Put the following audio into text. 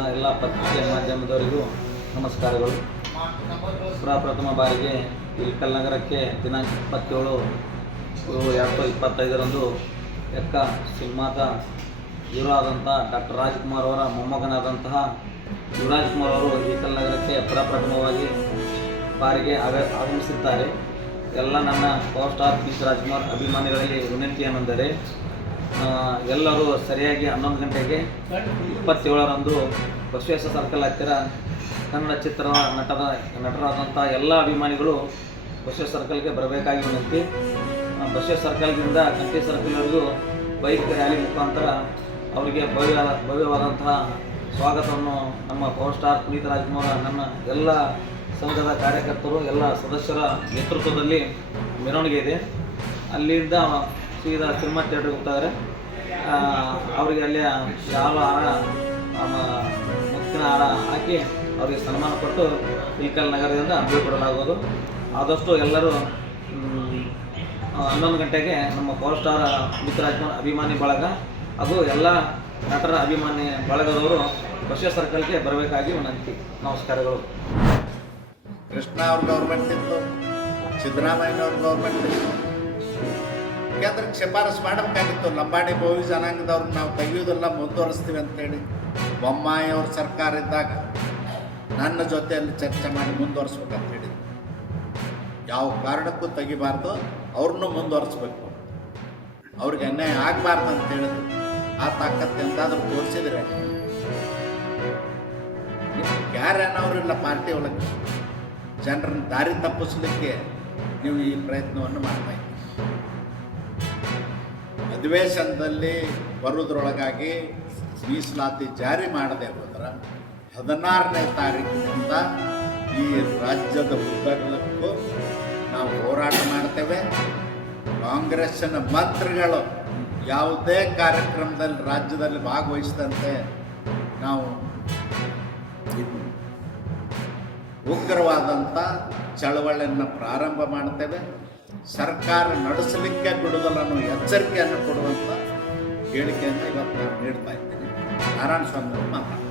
ನನ್ನ ಎಲ್ಲ ಪತ್ರಿಕೆ ಮಾಧ್ಯಮದವರಿಗೂ ನಮಸ್ಕಾರಗಳು. ಪ್ರಪ್ರಥಮ ಬಾರಿಗೆ ಇಳಕಲ್ ನಗರಕ್ಕೆ ದಿನಾಂಕ 27/2025 ಎಕ್ಕ ಸಿನಿಮಾದ ಹೀರೋ ಆದಂಥ ಡಾಕ್ಟರ್ ರಾಜ್ಕುಮಾರ್ ಅವರ ಮೊಮ್ಮಗನಾದಂತಹ ಯುವರಾಜ್ ಕುಮಾರ್ ಅವರು ಇಳಕಲ್ ನಗರಕ್ಕೆ ಪ್ರಪ್ರಥಮವಾಗಿ ಬಾರಿಗೆ ಆಗಮಿಸಿದ್ದಾರೆ. ಎಲ್ಲ ನನ್ನ ಪವರ್ ಸ್ಟಾರ್ ಪುನೀತ್ ರಾಜ್ಕುಮಾರ್ ಅಭಿಮಾನಿಗಳಿಗೆ ವಿನಂತಿ ಏನೆಂದರೆ, ಎಲ್ಲರೂ ಸರಿಯಾಗಿ 11 ಗಂಟೆಗೆ 27ರಂದು ಬಸವೇಶ್ವರ ಸರ್ಕಲ್ ಹತ್ತಿರ ಕನ್ನಡ ಚಿತ್ರದ ನಟರಾದಂಥ ಎಲ್ಲ ಅಭಿಮಾನಿಗಳು ಬಸವೇಶ್ವರ ಸರ್ಕಲ್ಗೆ ಬರಬೇಕಾಗಿ ವಿನಂತಿ. ಬಸವೇಶ್ವರ ಸರ್ಕಲ್ನಿಂದ ಕಂಠಿ ಸರ್ಕಲ್ವರೆಗೂ ಬೈಕ್ ರ್ಯಾಲಿ ಮುಖಾಂತರ ಅವರಿಗೆ ಭವ್ಯವಾದಂತಹ ಸ್ವಾಗತವನ್ನು ನಮ್ಮ ಪವರ್ ಸ್ಟಾರ್ ಪುನೀತ್ ರಾಜ್ಕುಮಾರ್ ನನ್ನ ಎಲ್ಲ ಸಂಘದ ಕಾರ್ಯಕರ್ತರು ಎಲ್ಲ ಸದಸ್ಯರ ನೇತೃತ್ವದಲ್ಲಿ ಮೆರವಣಿಗೆ ಇದೆ. ಅಲ್ಲಿಂದ ಸೀದಾ ಸಿನಿಮಾ ಥಿಯೇಟ್ರಿಗೆ ಹೋಗ್ತಾರೆ. ಅವರಿಗೆ ಅಲ್ಲಿ ಶಾಲು ಹಾರ ಮುತ್ತಿನ ಹಾರ ಹಾಕಿ ಅವರಿಗೆ ಸನ್ಮಾನ ಕೊಟ್ಟು ಇಳಕಲ್ ನಗರದಿಂದ ಬೀಳ್ಕೊಡಲಾಗುವುದು. ಆದಷ್ಟು ಎಲ್ಲರೂ 11 ಗಂಟೆಗೆ ನಮ್ಮ ಪವರ್ ಸ್ಟಾರ್ ಪುನೀತ್ ರಾಜ್ಕುಮಾರ್ ಅಭಿಮಾನಿ ಬಳಗ ಹಾಗೂ ಎಲ್ಲ ನಟರ ಅಭಿಮಾನಿ ಬಳಗದವರು ಬಸವೇಶ್ವರ ಸರ್ಕಲ್ಗೆ ಬರಬೇಕಾಗಿ ವಿನಂತಿ. ನಮಸ್ಕಾರಗಳು. ಕೃಷ್ಣ ಅವ್ರ ಗೌರ್ಮೆಂಟ್ ಇತ್ತು, ಸಿದ್ದರಾಮಯ್ಯನವ್ರ ಗೌರ್ಮೆಂಟ್ ಇತ್ತು. ಕೇಂದ್ರಕ್ಕೆ ಶಿಫಾರಸು ಮಾಡಬೇಕಾಗಿತ್ತು. ಲಂಬಾಣಿ ಬೋವಿ ಜನಾಂಗದವ್ರನ್ನ ನಾವು ತೆಗೆಯೋದೆಲ್ಲ ಮುಂದುವರಿಸ್ತೀವಿ ಅಂತೇಳಿ ಬೊಮ್ಮಾಯಿ ಅವ್ರ ಸರ್ಕಾರ ಇದ್ದಾಗ ನನ್ನ ಜೊತೆಯಲ್ಲಿ ಚರ್ಚೆ ಮಾಡಿ ಮುಂದುವರಿಸ್ಬೇಕಂತ ಹೇಳಿದ್ರು. ಯಾವ ಕಾರಣಕ್ಕೂ ತೆಗಿಬಾರ್ದು, ಅವ್ರನ್ನೂ ಮುಂದುವರಿಸ್ಬೇಕು, ಅವ್ರಿಗೆ ಅನ್ಯಾಯ ಆಗಬಾರ್ದು ಅಂತ ಹೇಳಿದ್ರು. ಆ ತಾಕತ್ತು ಎಂದಾದರೂ ತೋರಿಸಿದ್ರೆ ಯಾರೇನವ್ರಿಲ್ಲ ಪಾರ್ಟಿ ಒಳಗೆ ಜನರನ್ನು ದಾರಿ ತಪ್ಪಿಸ್ಲಿಕ್ಕೆ ನೀವು ಈ ಪ್ರಯತ್ನವನ್ನು ಮಾಡ್ತಾ ಇದ್ದೀರಿ. ಅಧಿವೇಶನದಲ್ಲಿ ಬರುವುದರೊಳಗಾಗಿ ಮೀಸಲಾತಿ ಜಾರಿ ಮಾಡದೆ ಹೋದ್ರೆ 16ನೇ ತಾರೀಕಿನಿಂದ ಈ ರಾಜ್ಯದ ಉದ್ದಗಲಕ್ಕೂ ನಾವು ಹೋರಾಟ ಮಾಡ್ತೇವೆ. ಕಾಂಗ್ರೆಸ್ಸಿನ ಮಂತ್ರಿಗಳು ಯಾವುದೇ ಕಾರ್ಯಕ್ರಮದಲ್ಲಿ ರಾಜ್ಯದಲ್ಲಿ ಭಾಗವಹಿಸಿದಂತೆ ನಾವು ಉಗ್ರವಾದಂಥ ಚಳವಳಿಯನ್ನು ಪ್ರಾರಂಭ ಮಾಡ್ತೇವೆ. ಸರ್ಕಾರ ನಡೆಸಲಿಕ್ಕೆ ಬಿಡುವುದಿಲ್ಲ ಅನ್ನೋ ಎಚ್ಚರಿಕೆಯನ್ನು ಕೊಡುವಂಥ ಹೇಳಿಕೆಯನ್ನು ಇವತ್ತು ನಾನು ನೀಡ್ತಾ ಇದ್ದೀನಿ. ನಾರಾಯಣ ಸ್ವಾಮಿ ಅವರು ಮಾತಾಡ್ತಾರೆ.